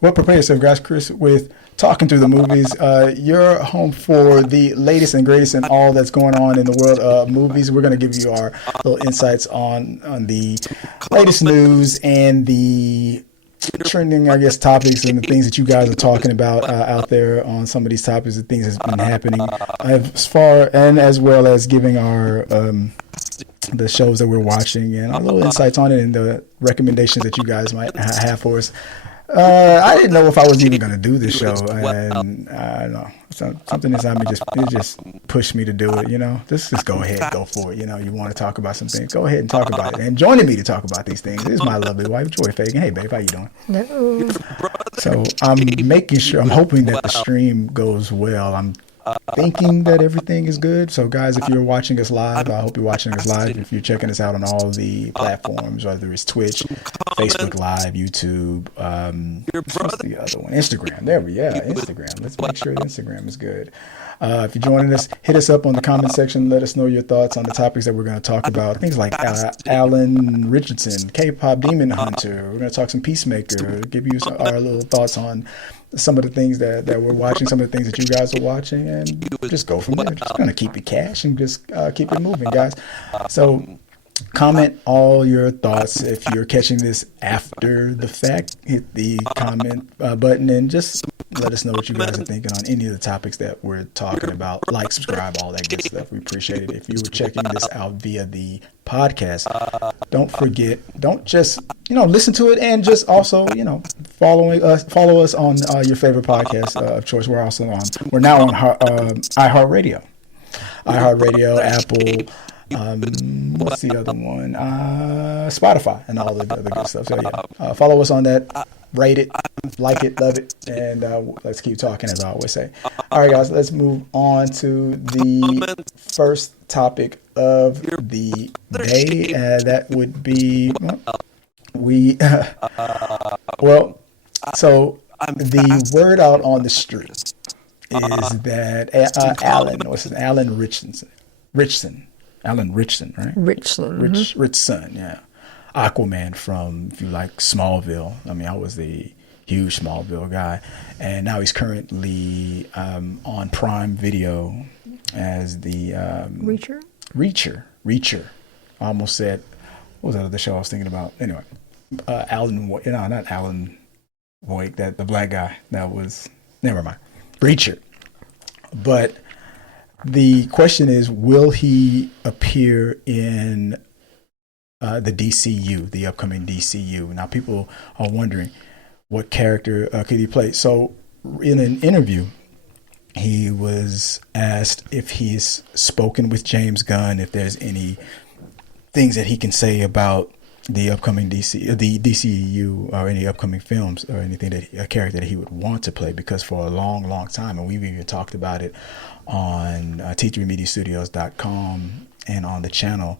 Well, prepare yourself, guys. Chris, with talking through the movies. You're home for the latest and greatest in all that's going on in the world of movies. We're going to give you our little insights on the latest news and the trending, I guess, topics and the things that you guys are talking about out there on some of these topics and things that's been happening as far and as well as giving our the shows that we're watching and our little insights on it and the recommendations that you guys might have for us. I didn't know if I was even going to do this show, and I don't know, something inside me just pushed me to do it. Just go ahead, go for it. You want to talk about some things, go ahead and talk about it. And joining me to talk about these things is my lovely wife, Joy Fagan. Hey, babe, how you doing? No. So I'm making sure, I'm hoping that the stream goes well. I'm thinking that everything is good. So guys, if you're watching us live, I hope you're watching us live. If you're checking us out on all the platforms, whether it's Twitch, Facebook Live, YouTube, what's the other one? Instagram. Instagram. Let's make sure Instagram is good. If you're joining us, hit us up on the comment section. Let us know your thoughts on the topics that we're going to talk about. Things like Alan Richardson, K-pop Demon Hunter. We're going to talk some Peacemaker, give you our little thoughts on some of the things that we're watching, some of the things that you guys are watching, and just go from there. Just going to keep it cash and just keep it moving, guys. So comment all your thoughts. If you're catching this after the fact, hit the comment button and just let us know what you guys are thinking on any of the topics that we're talking about. Like, subscribe, all that good stuff. We appreciate it. If you were checking this out via the podcast, don't forget, don't just, listen to it and just also, follow us on your favorite podcast of choice. We're now on iHeartRadio, Apple, what's the other one? Spotify and all the other good stuff. So yeah, follow us on that, rate it, like it, love it, and let's keep talking, as I always say. All right, guys, let's move on to the first topic of the day. That would be so the word out on the street is that Alan Ritchson, right? Ritchson, yeah. Aquaman from, if you like, Smallville. I mean, I was the huge Smallville guy. And now he's currently on Prime Video as the... Reacher. I almost said, what was that other show I was thinking about? Anyway, not Alan Wake, the black guy. That was, never mind. Reacher. But the question is, will he appear in the DCU, the upcoming DCU? Now, people are wondering what character could he play. So, in an interview, he was asked if he's spoken with James Gunn, if there's any things that he can say about the upcoming the DCU, or any upcoming films, or anything a character that he would want to play, because for a long time, and we've even talked about it on T3mediastudios.com and on the channel,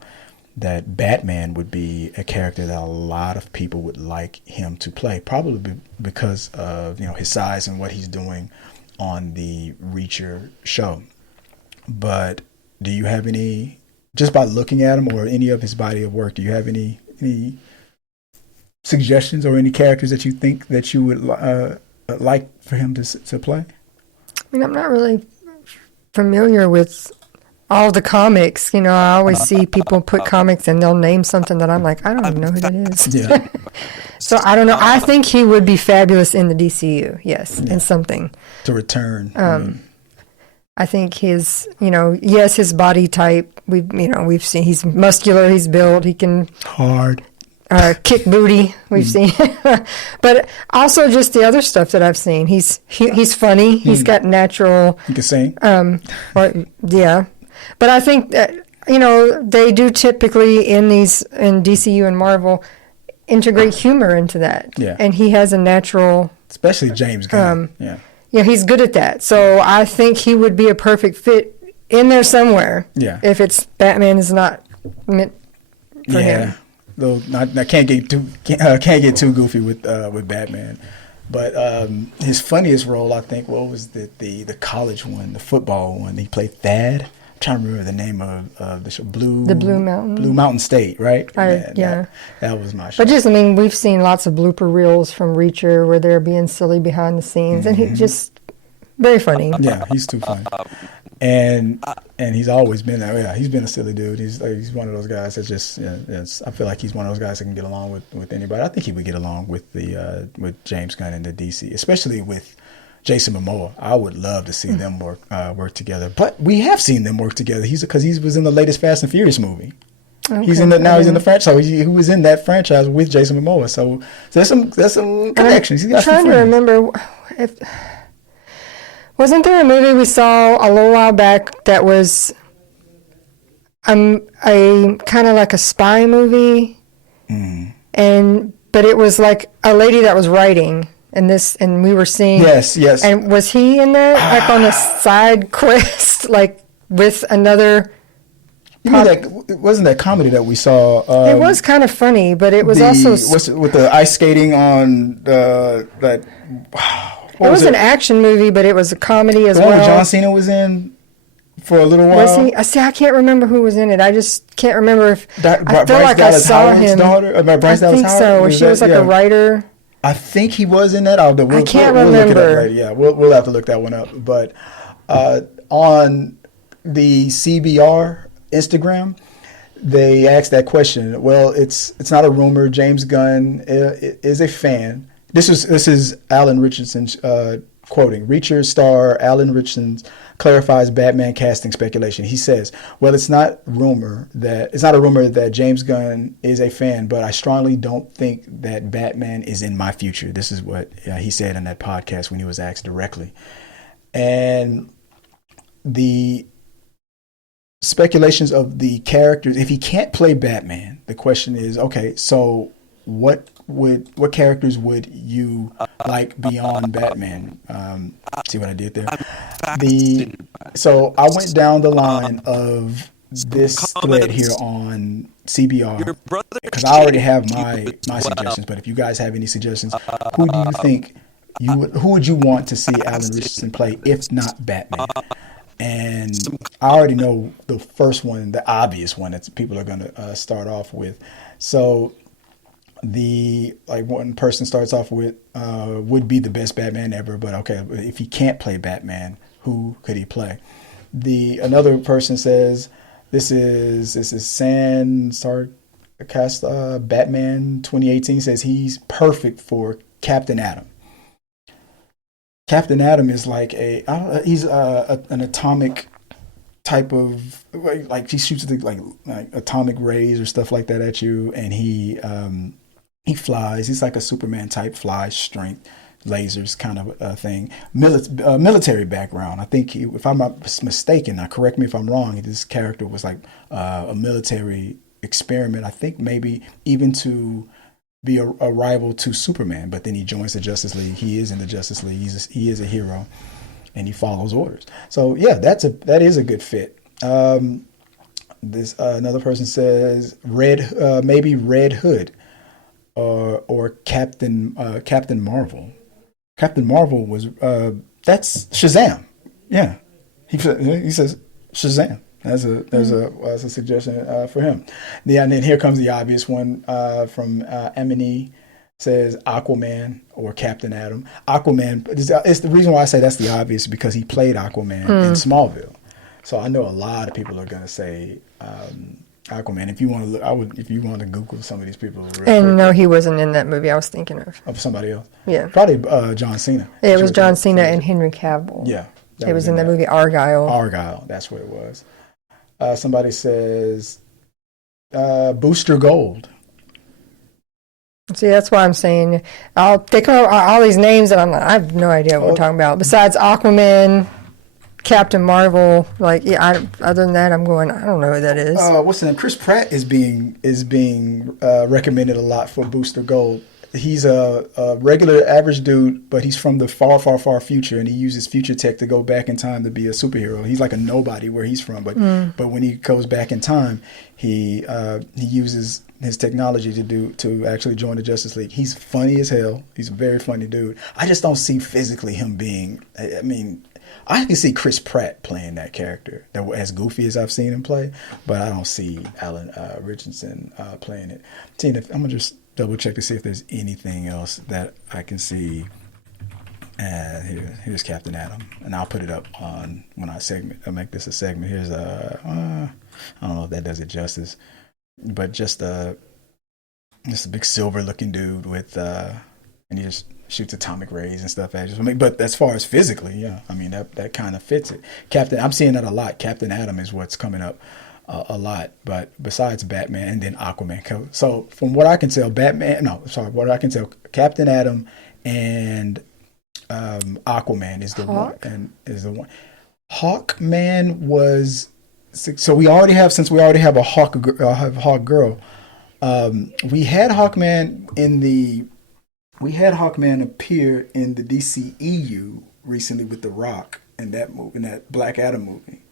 that Batman would be a character that a lot of people would like him to play, probably because of his size and what he's doing on the Reacher show. But do you have any, just by looking at him or any of his body of work, do you have any suggestions or any characters that you think that you would like for him to play? I mean, I'm not really familiar with all the comics. I always see people put comics and they'll name something that I'm like, I don't even know who that is. Yeah. So I don't know. I think he would be fabulous in the DCU. Yes, in something to return. I think his, his body type. We've seen he's muscular. He's built. He can hard. Kick booty. We've seen, but also just the other stuff that I've seen. He's funny. He's got natural. He can sing. Yeah. But I think that, they do typically in DCU and Marvel integrate humor into that. Yeah. And he has a natural... Especially James Gunn. Yeah, he's good at that. So I think he would be a perfect fit in there somewhere. Yeah. If Batman is not meant for him. Though I can't get too goofy with Batman. But his funniest role, I think, what was the college one, the football one? He played Thad. trying to remember the name of the show. The Blue Mountain. Blue Mountain State, right? Yeah. That was my show. But just, I mean, we've seen lots of blooper reels from Reacher where they're being silly behind the scenes, and he just very funny. Yeah, he's too funny. And he's always been that way. Yeah, he's been a silly dude. He's one of those guys that's just, I feel like he's one of those guys that can get along with anybody. I think he would get along with with James Gunn and the DC, especially with Jason Momoa. I would love to see them work together. But we have seen them work together. Because he was in the latest Fast and Furious movie. Okay. He's in the franchise. So he was in that franchise with Jason Momoa. So there's some connections. I'm trying to remember if. Wasn't there a movie we saw a little while back that was a kind of like a spy movie, but it was like a lady that was writing, and we were seeing. Yes. And was he in that, like on a side quest, like with another? You mean wasn't that comedy that we saw? It was kind of funny, but it was also with the ice skating on that. It was an action movie, but it was a comedy as well. Where John Cena was in for a little while. Was he? I can't remember who was in it. I just can't remember if I feel like I saw him. Bryce I think so. She was like a writer. I think he was in that. I can't remember. We'll look it up later. Yeah, we'll have to look that one up. But on the CBR Instagram, they asked that question. Well, it's not a rumor. James Gunn is a fan. This is Alan Ritchson quoting. Reacher star Alan Ritchson clarifies Batman casting speculation. He says, "Well, it's not a rumor that James Gunn is a fan, but I strongly don't think that Batman is in my future." This is what he said in that podcast when he was asked directly. And the speculations of the characters, if he can't play Batman, the question is, okay, so what characters would you like beyond Batman? See what I did there? So I went down the line of this thread here on CBR because I already have my suggestions. But if you guys have any suggestions, who do you think who would you want to see Alan Ritchson play if not Batman? And I already know the first one, the obvious one that people are going to start off with. So one person starts off with would be the best Batman ever, but okay, if he can't play Batman, who could he play? Another person says this is San Sarcasta Batman 2018 says he's perfect for Captain Atom. Captain Atom is like he's an atomic type of like he shoots like atomic rays or stuff like that at you, and he flies. He's like a Superman type, flies, strength, lasers kind of a thing. Military background. I think if I'm not mistaken, now correct me if I'm wrong, this character was like a military experiment. I think maybe even to be a rival to Superman, but then he joins the Justice League. He is in the Justice League. He is a hero, and he follows orders. So yeah, that is a good fit. This another person says maybe Red Hood. Or Captain Marvel. Captain Marvel was that's Shazam. Yeah, he says Shazam. There's a suggestion for him. Yeah, and then here comes the obvious one from Emily. Says Aquaman or Captain Atom. Aquaman. It's the reason why I say that's the obvious because he played Aquaman in Smallville. So I know a lot of people are gonna say. Aquaman. If you want to look, if you want to Google some of these people. No, he wasn't in that movie. I was thinking of somebody else. Yeah, probably John Cena. Yeah, it was John Cena and Henry Cavill. Yeah, it was in that movie Argyle. Argyle, that's what it was. Somebody says Booster Gold. See, that's why I'm saying they come up all these names and I have no idea what we're talking about. Besides Aquaman, Captain Marvel, other than that, I'm going, I don't know who that is. What's the name? Chris Pratt is being recommended a lot for Booster Gold. he's a regular average dude, but he's from the far, far, far future, and he uses future tech to go back in time to be a superhero. He's like a nobody where he's from, but when he goes back in time, he uses his technology to actually join the Justice League. He's funny as hell. He's a very funny dude. I just don't see physically him being. I mean, I can see Chris Pratt playing that character, as goofy as I've seen him play, but I don't see Alan Ritchson playing it. I'm gonna just double check to see if there's anything else that I can see. Here's Captain Atom, and I'll put it up on when I make this a segment. Here's I don't know if that does it justice, but just a big silver looking dude with and he just shoots atomic rays and stuff at you. I mean, but as far as physically, yeah, I mean that kind of fits it. I'm seeing that a lot. Captain Atom is what's coming up a lot, but besides Batman and then Aquaman. So from what I can tell, Captain Atom and Aquaman is the one. Hawkman was so we already have a Hawk girl. We had Hawkman appear in the DCEU recently with The Rock in that Black Adam movie.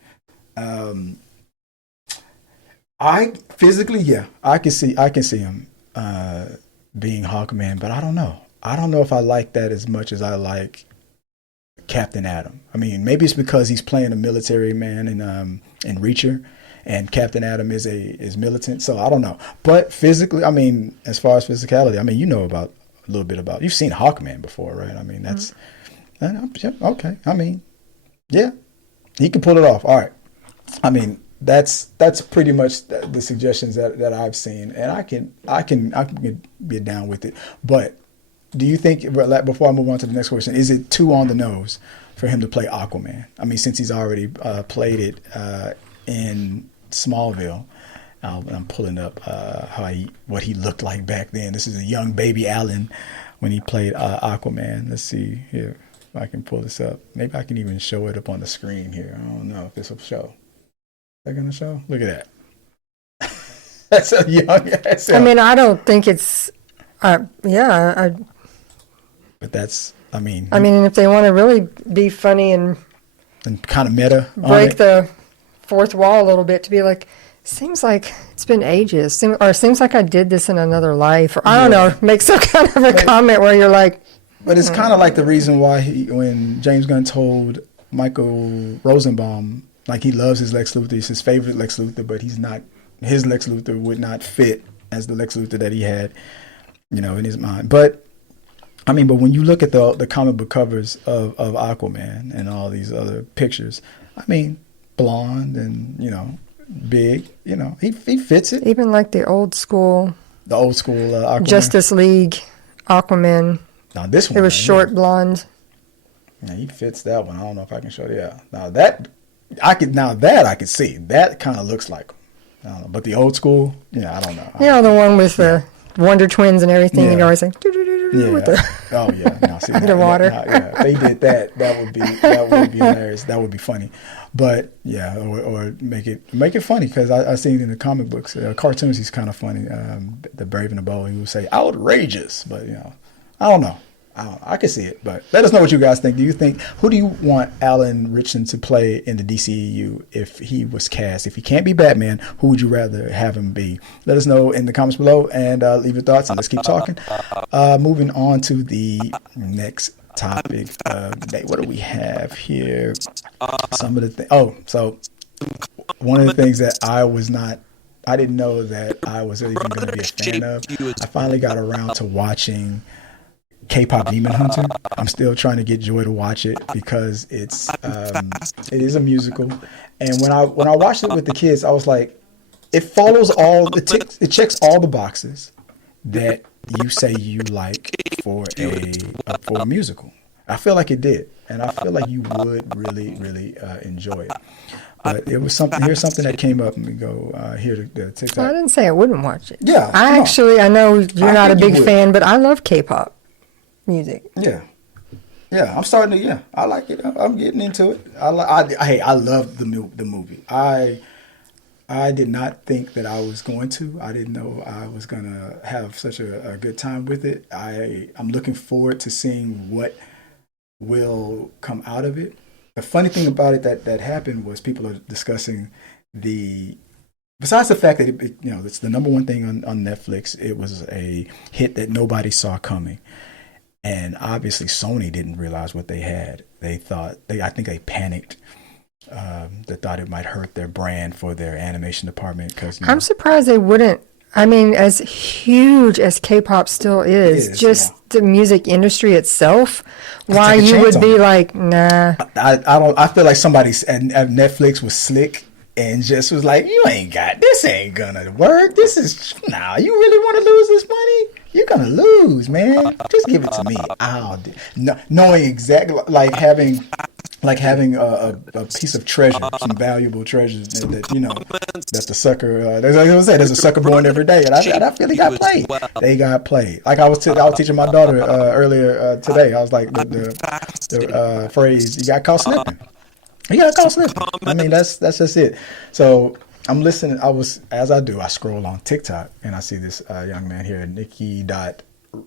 I can see him being Hawkman, but I don't know. I don't know if I like that as much as I like Captain Atom. I mean, maybe it's because he's playing a military man in Reacher, and Captain Atom is militant. So I don't know. But physically, I mean, as far as physicality, I mean, you know a little bit about. You've seen Hawkman before, right? I mean, that's okay. I mean, yeah, he can pull it off. All right. I mean, that's pretty much the suggestions that I've seen, and I can get down with it. But do you think, before I move on to the next question, is it too on the nose for him to play Aquaman? I mean, since he's already played it in Smallville, I'm pulling up what he looked like back then. This is a young baby Alan when he played Aquaman. Let's see here if I can pull this up. Maybe I can even show it up on the screen here. I don't know if this will show. Is that gonna show? Look at that. That's a young. I mean, I don't think it's. But that's. I mean, if they want to really be funny and kind of meta, break the fourth wall a little bit, to be like, seems like it's been ages, or seems like I did this in another life, or I don't know, make some kind of a comment where you're like. But it's kind of like the reason why when James Gunn told Michael Rosenbaum, like, he loves his Lex Luthor, he's his favorite Lex Luthor, but his Lex Luthor would not fit as the Lex Luthor that he had, in his mind. But I mean, but when you look at the comic book covers of Aquaman and all these other pictures, I mean, blonde and, big, he fits it. Even like the old school Aquaman. Justice League Aquaman. Now this one, it was short, blonde. Yeah, he fits that one. I don't know if I can show it. Yeah. Now that I could see. That kind of looks like him. I don't know. But the old school, I don't know. The one with the Wonder Twins and everything. You always say, with the underwater. If they did that, that would be hilarious. That would be funny. But yeah, or make it funny, because I seen in the comic books, cartoons, he's kind of funny. The Brave and the Bold, he would say outrageous, but I don't know. I can see it, but let us know what you guys think. Who do you want Alan Ritchson to play in the DCEU if he was cast? If he can't be Batman, who would you rather have him be? Let us know in the comments below, and leave your thoughts, and let's keep talking. Moving on to the next topic. What do we have here? Some of the things. So one of the things that I didn't know that I was even going to be a fan of. I finally got around to watching Kpop Demon Hunter. I'm still trying to get Joy to watch it because it is a musical, and when I watched it with the kids, I was like, it checks all the boxes that you say you like for a musical. I feel like it did, and I feel like you would really, really enjoy it. But it was something. Here's something that came up, and we go here to TikTok. Well, I didn't say I wouldn't watch it. Yeah, I know you're not a big fan, but I love K-pop music. Yeah, I'm starting to. Yeah, I like it. I'm getting into it. I love the movie. I I did not think that I was going to. I didn't know I was gonna have such a good time with it. I'm looking forward to seeing what will come out of it. The funny thing about it that happened was people are discussing the besides the fact that it's the number one thing on Netflix. It was a hit that nobody saw coming, and obviously Sony didn't realize what they had. I think they panicked. They thought it might hurt their brand for their animation department. Because I'm surprised they wouldn't. I mean, as huge as K-pop still is, the music industry itself, why you would be like, nah. I feel like somebody at Netflix was slick and just was like, this ain't gonna work. This is, you really want to lose this money? You're gonna lose, man. Just give it to me. Knowing exactly, like having a piece of treasure, some valuable treasures that the sucker. There's a sucker born every day, and I feel he got played. They got played. Like I was teaching my daughter earlier today. I was like the phrase, "You got caught slipping." You got caught slipping. I mean, that's just it. So I'm listening. I scroll on TikTok and I see this young man here, Nikki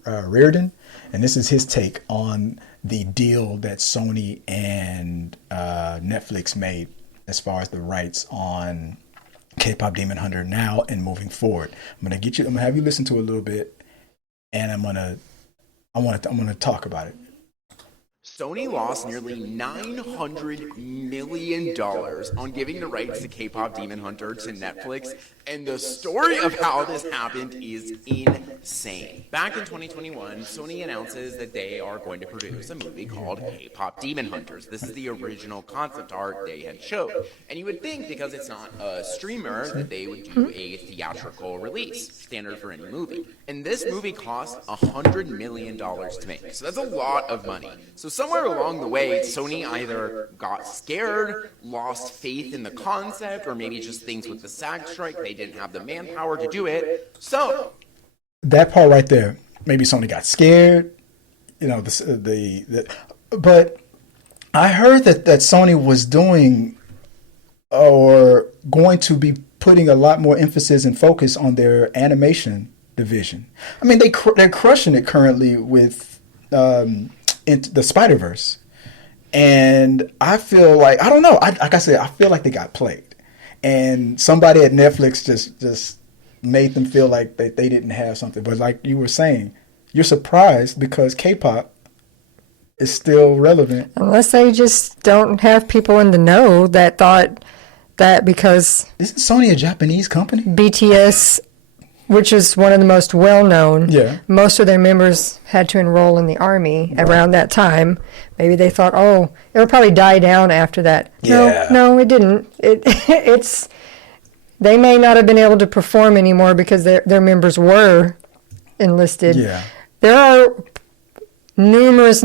Reardon, and this is his take on the deal that Sony and Netflix made as far as the rights on K-Pop Demon Hunter now and moving forward. I'm gonna have you listen to a little bit, and I want to talk about it. Sony lost nearly $900 million on giving the rights to K-Pop Demon Hunter to Netflix, and the story of how this happened is insane. Back in 2021, Sony announces that they are going to produce a movie called K-Pop Demon Hunters. This is the original concept art they had showed. And you would think, because it's not a streamer, that they would do a theatrical release, standard for any movie. And this movie cost $100 million to make. So that's a lot of money. So somewhere along the way, Sony either got scared, lost faith in the concept, or maybe just things with the SAG strike, they didn't have the manpower to do it. So that part right there, maybe Sony got scared, but I heard that Sony was doing or going to be putting a lot more emphasis and focus on their animation division. I mean, they're crushing it currently with into the Spider-Verse, and I feel like, I don't know, like I said, I feel like they got played, and somebody at Netflix just made them feel like they didn't have something. But like you were saying, you're surprised because K-pop is still relevant, unless they just don't have people in the know that thought that because isn't Sony a Japanese company? BTS, which is one of the most well-known. Yeah. Most of their members had to enroll in the army around that time. Maybe they thought, it'll probably die down after that. Yeah. No, it didn't. They may not have been able to perform anymore because their members were enlisted. Yeah. There are numerous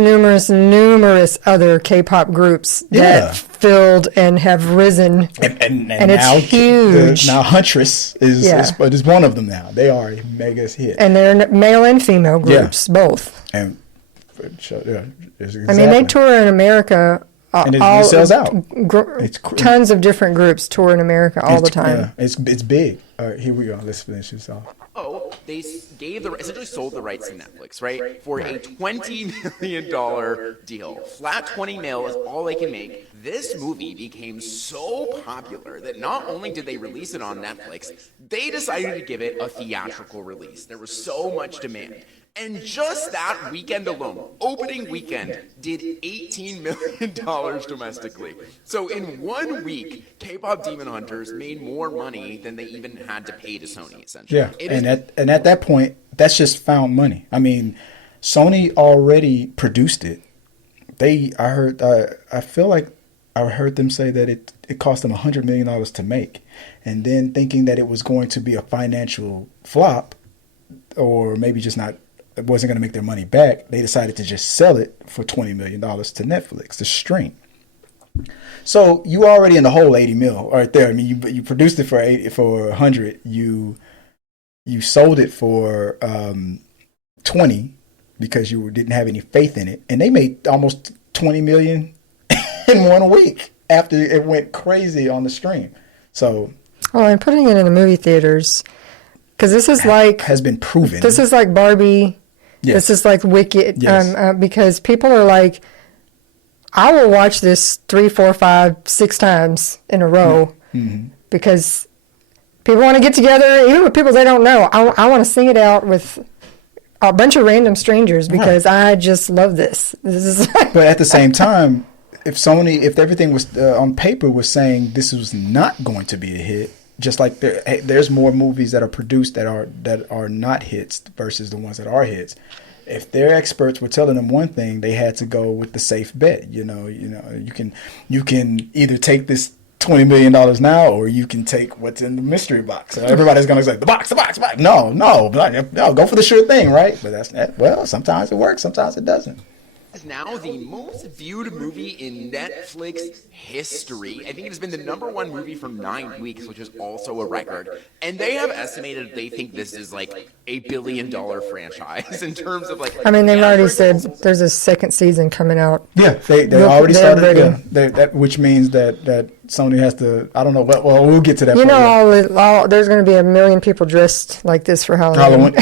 other K-pop groups that filled and have risen, and now, it's huge. Now Huntress is one of them now. They are a mega hit, and they're male and female groups, both. And exactly. I mean, they tour in America. And it sells out. Tons of different groups tour in America all the time. Yeah, it's big. All right, here we go. Let's finish this off. They essentially sold the rights to Netflix, right? For a $20 million deal. Flat 20 mil is all they can make. This movie became so popular that not only did they release it on Netflix, they decided to give it a theatrical release. There was so much demand. And just that weekend alone, opening weekend, did $18 million domestically. So in 1 week, K-Pop Demon Hunters made more money than they even had to pay to Sony, essentially. Yeah, and at that point, that's just found money. I mean, Sony already produced it. I feel like I heard them say that it cost them $100 million to make. And then thinking that it was going to be a financial flop, or maybe just not, it wasn't going to make their money back, they decided to just sell it for $20 million to Netflix to stream. So you already in the whole 80 mil right there. I mean, you produced it for 100. You sold it for 20 because you didn't have any faith in it, and they made almost 20 million in 1 week after it went crazy on the stream. So Oh, and putting it in the movie theaters, because this is like has been proven. This is like Barbie. Yes. This is like Wicked. Yes. Because people are like, I will watch this 3, 4, 5, 6 times in a row because people want to get together, even with people they don't know. I want to sing it out with a bunch of random strangers because I just love this. This is. But at the same time, if everything was on paper was saying this was not going to be a hit, just like there's more movies that are produced that are not hits versus the ones that are hits. If their experts were telling them one thing, they had to go with the safe bet. You can either take this $20 million now, or you can take what's in the mystery box. So everybody's gonna say the box. No, go for the sure thing, right? But well, sometimes it works, sometimes it doesn't. Is now the most viewed movie in Netflix history. I think it has been the #1 movie for 9 weeks, which is also a record. And they have estimated they think this is like $1 billion franchise in terms of like. I mean, they've already said there's a second season coming out. Yeah, they already started. Yeah, that which means that Sony has to. I don't know. Well, we'll get to that. There's going to be 1 million people dressed like this for Halloween.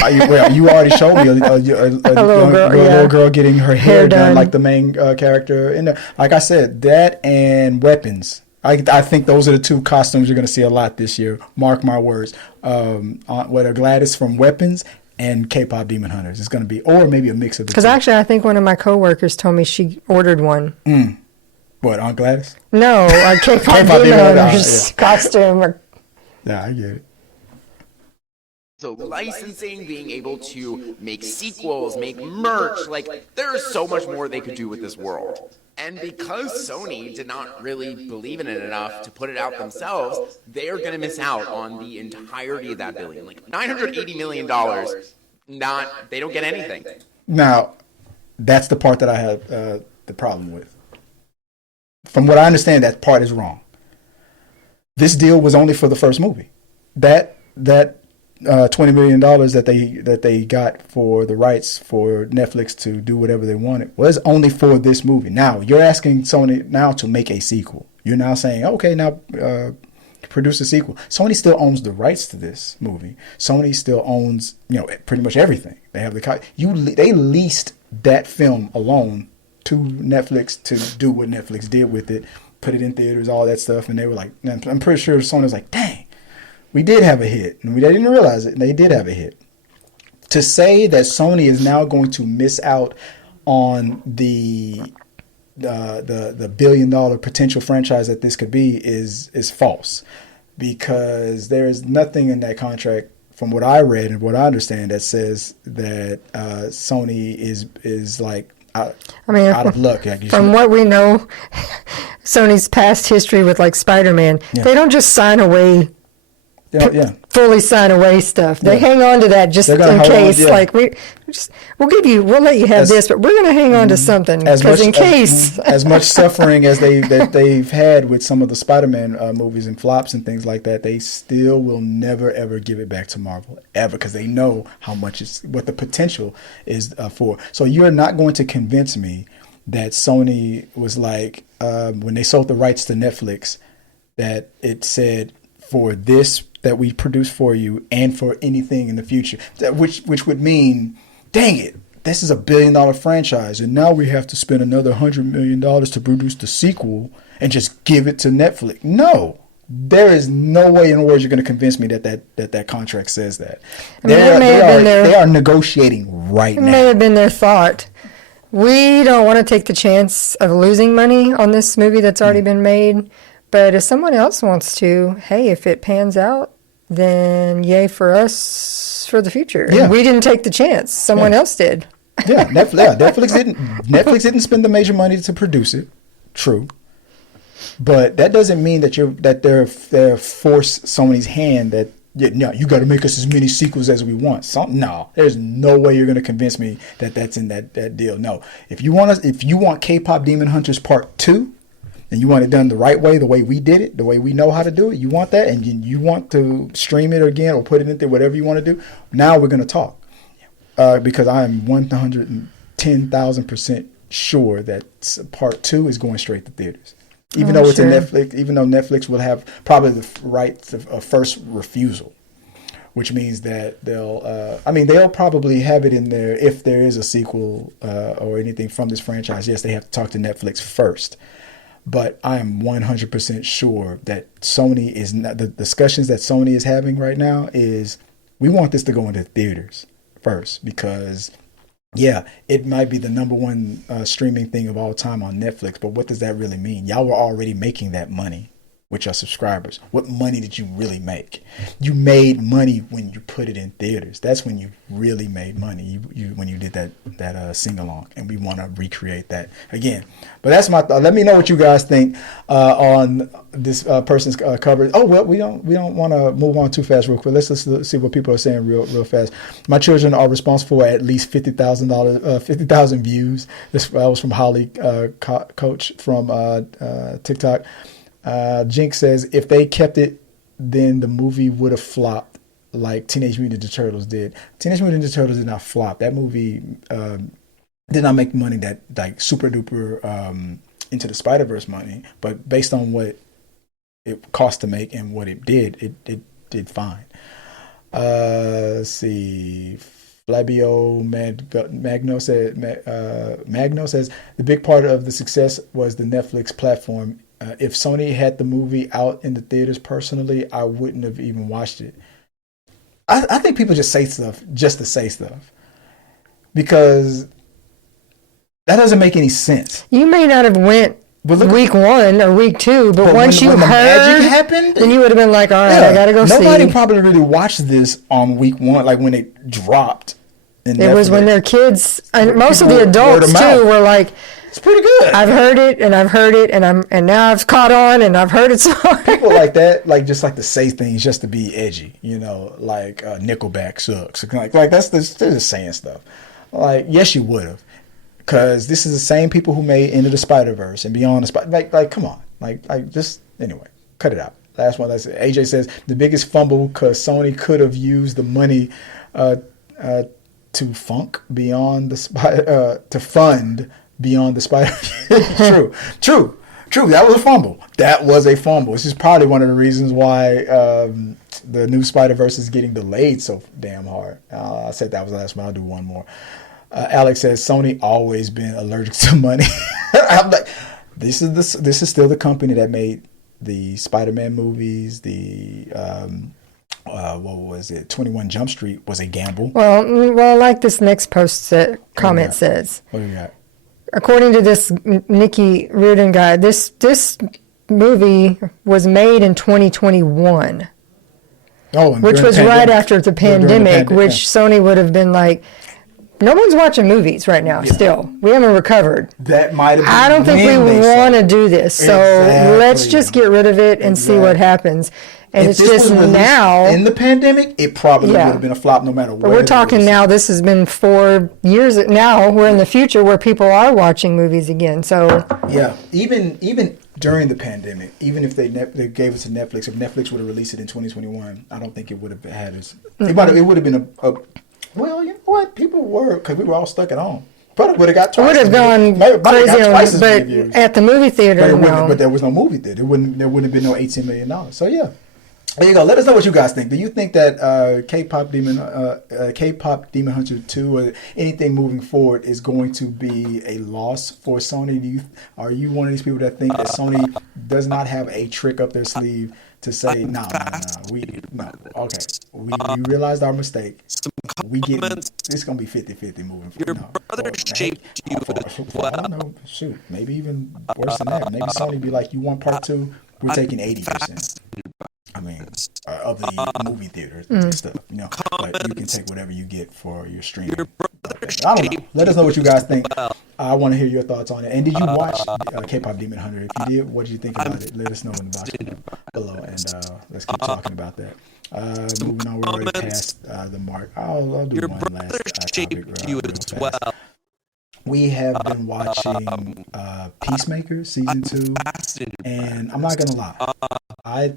You already showed me a little girl getting her hair done like the main character in there. Like I said, that and weapons. I think those are the 2 costumes you're going to see a lot this year. Mark my words. Whether Gladys from Weapons and Kpop Demon Hunters, it's going to be, or maybe a mix of the 2. Because actually, I think one of my coworkers told me she ordered one. What, Aunt Gladys? No, a Kpop Demon Hunters costume. Yeah, I get it. So licensing, being able to make sequels, make merch, like there is so much more they could do with this world. And because Sony did not really believe in it enough to put it out themselves, they're going to miss out on the entirety of that billion. Like $980 million, they don't get anything. Now, that's the part that I have the problem with. From what I understand, that part is wrong. This deal was only for the first movie. That $20 million that they got for the rights for Netflix to do whatever they wanted was only for this movie. Now you're asking Sony now to make a sequel. You're now saying, okay, now produce a sequel. Sony still owns the rights to this movie. Sony still owns pretty much everything. They have they leased that film alone to Netflix to do what Netflix did with it, put it in theaters, all that stuff, and they were like, I'm pretty sure Sony was like, dang. We did have a hit, and they didn't realize it, and they did have a hit. To say that Sony is now going to miss out on the $1 billion potential franchise that this could be is false, because there is nothing in that contract, from what I read and what I understand, that says that Sony is like out of luck. From what we know, Sony's past history with like Spider-Man, they don't just sign away. Fully sign away stuff. They hang on to that just in case. Like we'll let you have this, but we're going to hang on to something because in case. As much suffering as they've had with some of the Spider-Man movies and flops and things like that, they still will never ever give it back to Marvel ever, because they know what the potential is for. So you're not going to convince me that Sony was like when they sold the rights to Netflix that it said for this that we produce for you and for anything in the future, which would mean, dang it, this is $1 billion franchise, and now we have to spend another $100 million to produce the sequel and just give it to Netflix. No, there is no way in the world you're going to convince me that contract says that. They are negotiating right now. It may have been their thought. We don't want to take the chance of losing money on this movie that's already been made. But if someone else wants to, hey, if it pans out, then yay for us for the future. Yeah. We didn't take the chance. Someone else did. Netflix didn't spend the major money to produce it. True. But that doesn't mean that they're force Sony's hand that you got to make us as many sequels as we want. No, there's no way you're going to convince me that that's in that deal. No, if you want Kpop Demon Hunters Part 2. And you want it done the right way, the way we did it, the way we know how to do it. You want that, and you want to stream it again or put it in there, whatever you want to do. Now we're going to talk, because I am 110,000% sure that Part 2 is going straight to theaters. Even though it's a Netflix, even though Netflix will have probably the right of first refusal, which means that they'll probably have it in there if there is a sequel or anything from this franchise. Yes, they have to talk to Netflix first. But I am 100% sure that Sony is not, the discussions that Sony is having right now is we want this to go into theaters first because, yeah, it might be the number one streaming thing of all time on Netflix. But what does that really mean? Y'all were already making that money with your subscribers. What money did you really make? You made money when you put it in theaters. That's when you really made money. You when you did that sing along, and we want to recreate that again. But that's my thought. Let me know what you guys think on this person's coverage. Oh well, we don't want to move on too fast. Real quick, let's see what people are saying real fast. My children are responsible for at least $50,000 views. This was from Holly Coach from TikTok. Jinx says if they kept it, then the movie would have flopped like Teenage Mutant Ninja Turtles did. Teenage Mutant Ninja Turtles did not flop. That movie did not make money that like super duper Into the Spider-Verse money, but based on what it cost to make and what it did fine. Let's see. Flavio Magno says the big part of the success was the Netflix platform. If Sony had the movie out in the theaters personally, I wouldn't have even watched it. I think people just say stuff just to say stuff because that doesn't make any sense. You may not have went week 1 or week 2, but once you when the heard, magic happened, then you would have been like, all right, I got to go see. Nobody probably really watched this on week 1, like when it dropped. It was when their kids, and most of the adults too, were like, it's pretty good. I've heard it, and now I've caught on, and I've heard it so hard. People like that, like just like to say things just to be edgy, like Nickelback sucks. Like they're just saying stuff. Like, yes, you would have, because this is the same people who made Into the Spider-Verse and Beyond the Spider. Like, come on, like just anyway, cut it out. Last one. That's it. AJ says the biggest fumble because Sony could have used the money to fund Beyond the Spider. True. That was a fumble. This is probably one of the reasons why the new Spider-Verse is getting delayed so damn hard. I said that was the last one. I'll do one more. Alex says Sony always been allergic to money. I'm like, this is still the company that made the Spider-Man movies. The what was it? 21 Jump Street was a gamble. Well, like this next comment says. What do you got? According to this Nikki Reardon guy, this movie was made in 2021. Which was right after the pandemic, which Sony would have been like, no one's watching movies right now still. We haven't recovered. That might have been I don't think we want to do this. So let's just get rid of it and see what happens. And if it's just now. In the pandemic, it probably would have been a flop no matter what. But we're talking now, this has been 4 years now. We're in the future where people are watching movies again. So yeah, even during the pandemic, even if they gave it to Netflix, if Netflix would have released it in 2021, I don't think it would have had it would have been well, you know what? People were, because we were all stuck at home. Probably would have got twice. Would have gone crazy, but at the movie theater, but there was no movie theater. There wouldn't have been no $18 million. So yeah. There you go. Let us know what you guys think. Do you think that Kpop Demon Hunter 2 or anything moving forward is going to be a loss for Sony? Are you one of these people that think that Sony does not have a trick up their sleeve to say, no, we realized our mistake. It's going to be 50-50 moving forward. Your brother shaped you as well. I don't know. Shoot, maybe even worse than that. Maybe Sony be like, you want part 2? We're taking 80%. I mean, of the movie theaters and stuff, but you can take whatever you get for your streaming. I don't know. Let us know what you guys think. I want to hear your thoughts on it. And did you watch Kpop Demon Hunter? If you did, what did you think about it? Let us know in the box below, and let's keep talking about that. Moving on, we're already past the mark. I'll do one last topic real fast. We have been watching Peacemaker season 2, and I'm not gonna lie,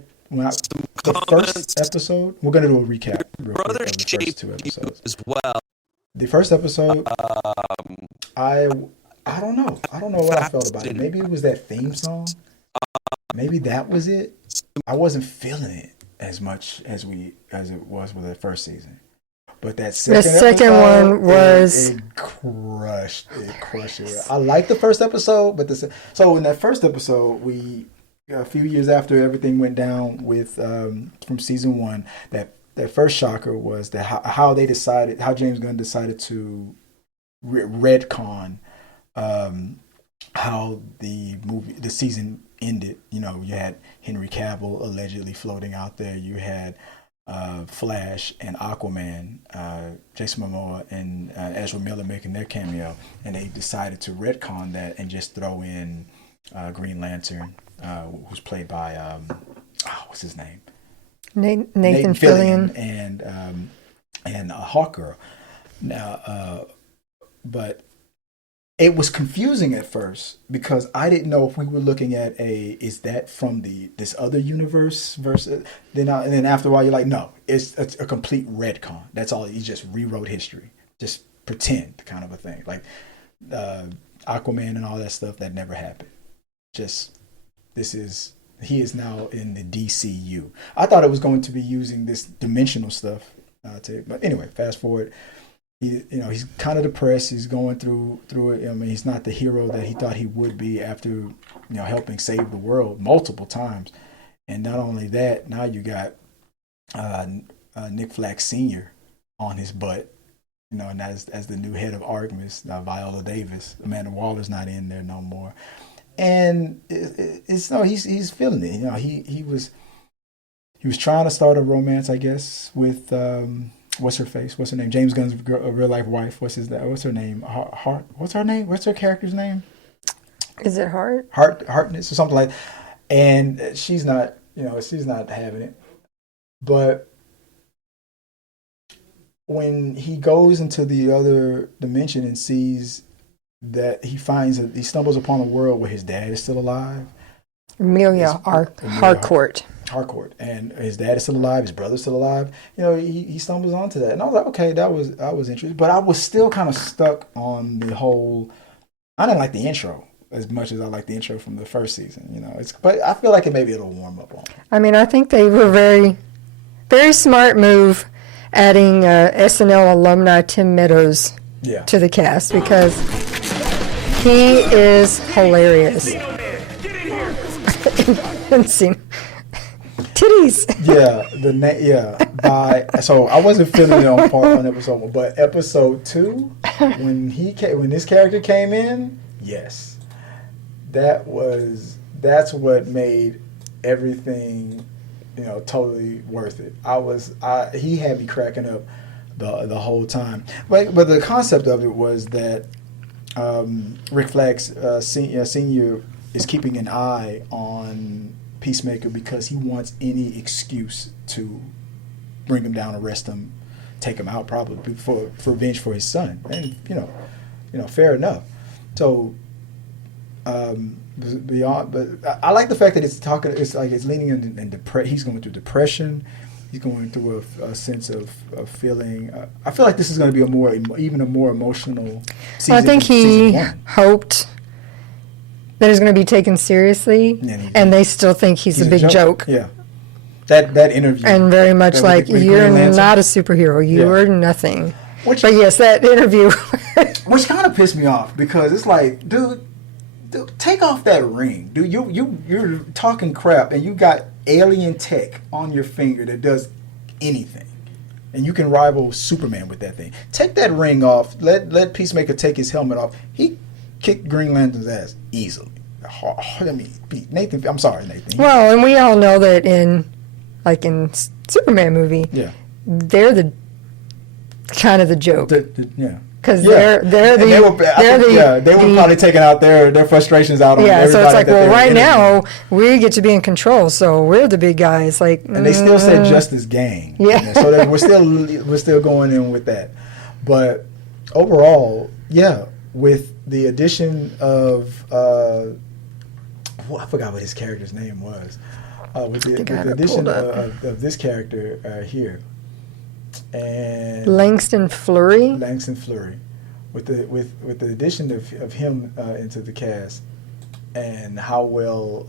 the first episode, we're gonna do a recap real quick of the first 2 episodes as well. The first episode, I don't know what I felt about it. Maybe it was that theme song. Maybe that was it. I wasn't feeling it as much as it was with the first season. But that The second second episode, one was it crushed it. I liked the first episode, but so in that first episode, we a few years after everything went down with from season one, that first shocker was that how James Gunn decided to retcon how the season ended. You know, you had Henry Cavill allegedly floating out there. You had Flash and Aquaman, Jason Momoa and Ezra Miller making their cameo, and they decided to retcon that and just throw in Green Lantern, who's played by what's his name? Nathan Fillion and Hawkgirl. Now, but it was confusing at first because I didn't know if we were looking at is that from this other universe versus and then after a while you're like, no, it's a complete retcon. That's all. He just rewrote history, just pretend kind of a thing, like Aquaman and all that stuff that never happened. Just he is now in the DCU. I thought it was going to be using this dimensional stuff, but anyway, fast forward. He's kind of depressed. He's going through it. I mean, he's not the hero that he thought he would be after, helping save the world multiple times. And not only that, now you got Nick Flack Sr. on his butt, and as the new head of Artemis, Viola Davis. Amanda Waller's not in there no more. And he's feeling it. He was trying to start a romance, I guess, with what's her face? What's her name? James Gunn's real life wife. What's her name? Hart. What's her name? What's her character's name? Is it Hart? Hartness or something like that. And she's not having it. But when he goes into the other dimension and sees that he stumbles upon a world where his dad is still alive. Amelia Harcourt. And his dad is still alive, his brother's still alive. He stumbles onto that, and I was like, okay, I was interested, but I was still kind of stuck on the whole. I didn't like the intro as much as I liked the intro from the first season. But I feel like maybe it'll warm up on. I mean, I think they were very, very smart move adding SNL alumni Tim Meadows to the cast because he is hilarious. Titties. So I wasn't feeling it on episode 1, but episode 2, when this character came in, yes, that's what made everything, totally worth it. He had me cracking up the whole time. But the concept of it was that Rick Flack's senior is keeping an eye on Peacemaker because he wants any excuse to bring him down, arrest him, take him out, probably for revenge for his son. And fair enough. So beyond, but I like the fact that it's leaning in he's going through depression. He's going through a sense of feeling. I feel like this is going to be even a more emotional season. Well, I think he hoped that is going to be taken seriously, and they still think he's a big joke. Yeah, that interview, and very much like you're not a superhero. You're nothing. But yes, that interview, which kind of pissed me off because it's like, dude, take off that ring, dude. You're talking crap, and you got alien tech on your finger that does anything, and you can rival Superman with that thing. Take that ring off. Let Peacemaker take his helmet off. He kicked Green Lantern's ass easily. I mean, Nathan. I'm sorry, Nathan. Well, and we all know that in Superman movie, they're the kind of the joke. Because they were probably taking out their frustrations out on everybody. So it's like, well, right now we get to be in control, so we're the big guys. And they still said Justice Gang. Yeah. So that we're still going in with that, but overall, with the addition of I forgot what his character's name was. With the addition of this character here, and Langston Fleury. With the addition of him into the cast, and how well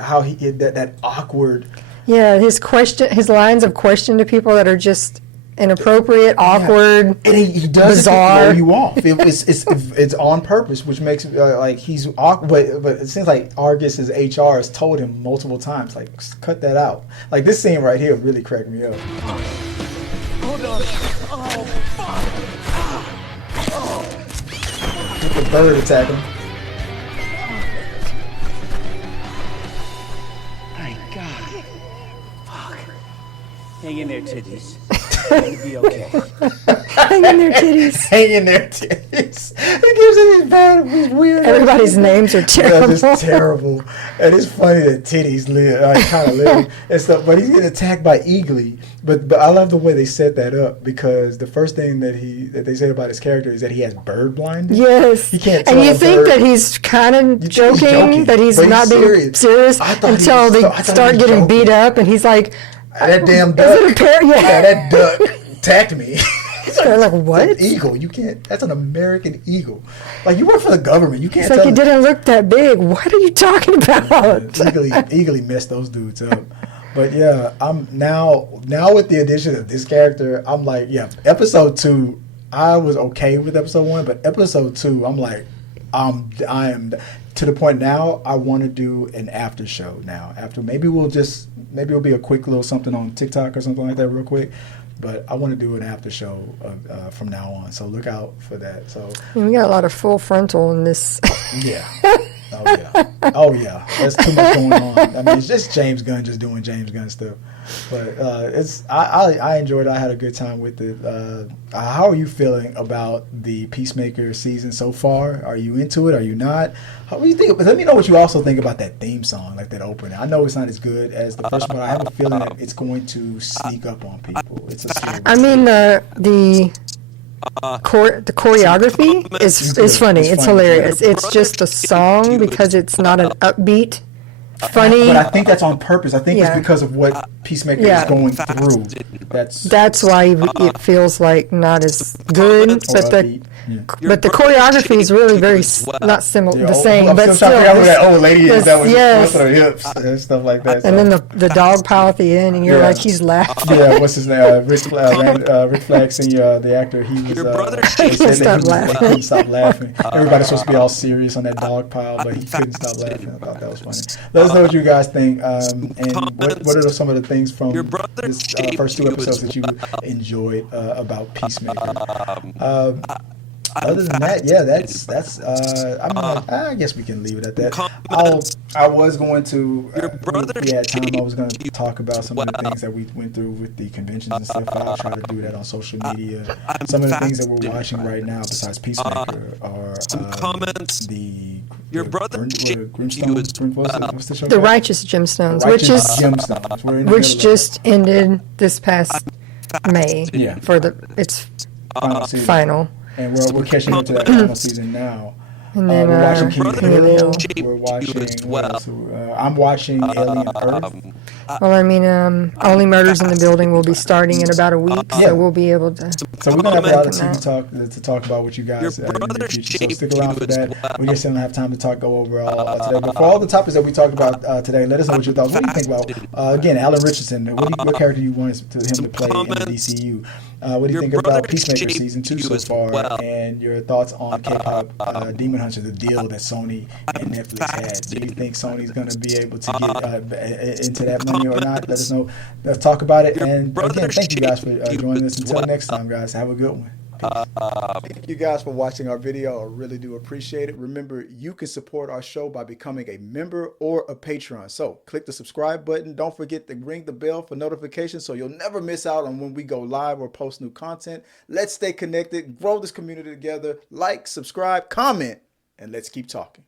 how he that awkward. Yeah, his lines of question to people that are just inappropriate, awkward, and he does bizarre. it to throw you off. It's on purpose, which makes like he's awkward. But it seems like Argus's HR has told him multiple times, like, cut that out. Like this scene right here really cracked me up. Hold on. Oh, fuck. The bird attack him. My God. Fuck. Hang in there, titties. It'll be okay. Hang in there, titties. Hang in there, titties. It gives it these bad, these weird. Everybody's names are terrible. Yeah, just terrible. And it's funny that titties live, kind of live and stuff. But he's getting attacked by Eagly. But I love the way they set that up, because the first thing that they say about his character is that he has bird blindness. Yes. He can't. And you think that he's kind of joking, that he's not being serious until they start getting beat up, and he's like, that damn duck. Is it a pair? Yeah, that duck attacked me. They're like, what? It's an eagle. You can't. That's an American eagle. Like, you work for the government. You can't. It's like he didn't look that big. What are you talking about? Eagly messed those dudes up. But yeah, I'm now with the addition of this character, I'm like, yeah, episode 2, I was okay with episode 1, but episode 2, I'm like, I am to the point now I want to do an after show now. After maybe it'll be a quick little something on TikTok or something like that real quick. But I want to do an after show from now on, so look out for that. So we got a lot of full frontal in this. Yeah. Oh yeah. There's too much going on. I mean, it's just James Gunn just doing James Gunn stuff. But I enjoyed it. I had a good time with it. How are you feeling about the Peacemaker season so far? Are you into it? Are you not? How do you think? Let me know what you also think about that theme song, like that opening. I know it's not as good as the first one, but I have a feeling that it's going to sneak up on people. It's a slow. I mean the choreography is funny. It's hilarious. It's just a song because it's not an upbeat, funny. But I think that's on purpose. I think it's because of what Peacemaker is going through. That's why it feels like not as good. But the choreography is really very not similar, the same. But still, that old lady is that was with her hips and stuff like that. And then the dog pile at the end, and you're like, he's laughing. Yeah, what's his name? Rick Flag Senior, the actor. He was. He couldn't stop laughing. He couldn't stop laughing. Everybody's supposed to be all serious on that dog pile, but he couldn't stop laughing. I thought that was funny. Let us know what you guys think, and what are some of the things from this first 2 episodes that you enjoyed about Peacemaker. Other than that, yeah, that's. I guess we can leave it at that. I was going to. If we had time, I was going to talk about some of the things that we went through with the conventions and stuff. I'll try to do that on social media. Some of the things that we're watching right now, besides Peacemaker, are the The Righteous Gemstones, which just ended this past May for its final. And we're catching up to that final season now. And then we're watching King of the Hill. We're watching what else? I'm watching Alien Earth. Well, I mean, Only Murders in the Building will be starting in about a week, so we'll be able to. So we're gonna have a lot of TV to talk about with you guys in the future. So stick around for that. We just don't have time to go over all today. But for all the topics that we talked about today, let us know what your thoughts. What do you think about again, Alan Ritchson? What character do you want him to play in the DCU? What do you think about Peacemaker season 2 so far, and your thoughts on Kpop Demon Hunter, the deal that Sony and Netflix had? Do you think Sony's going to be able to get into that money or not? Let us know. Let's talk about it. And again, thank you guys for joining us. Until next time, guys, have a good one. Thank you guys for watching our video. I really do appreciate it. Remember, you can support our show by becoming a member or a patron. So click the subscribe button. Don't forget to ring the bell for notifications so you'll never miss out on when we go live or post new content. Let's stay connected, grow this community together. Like, subscribe, comment, and let's keep talking.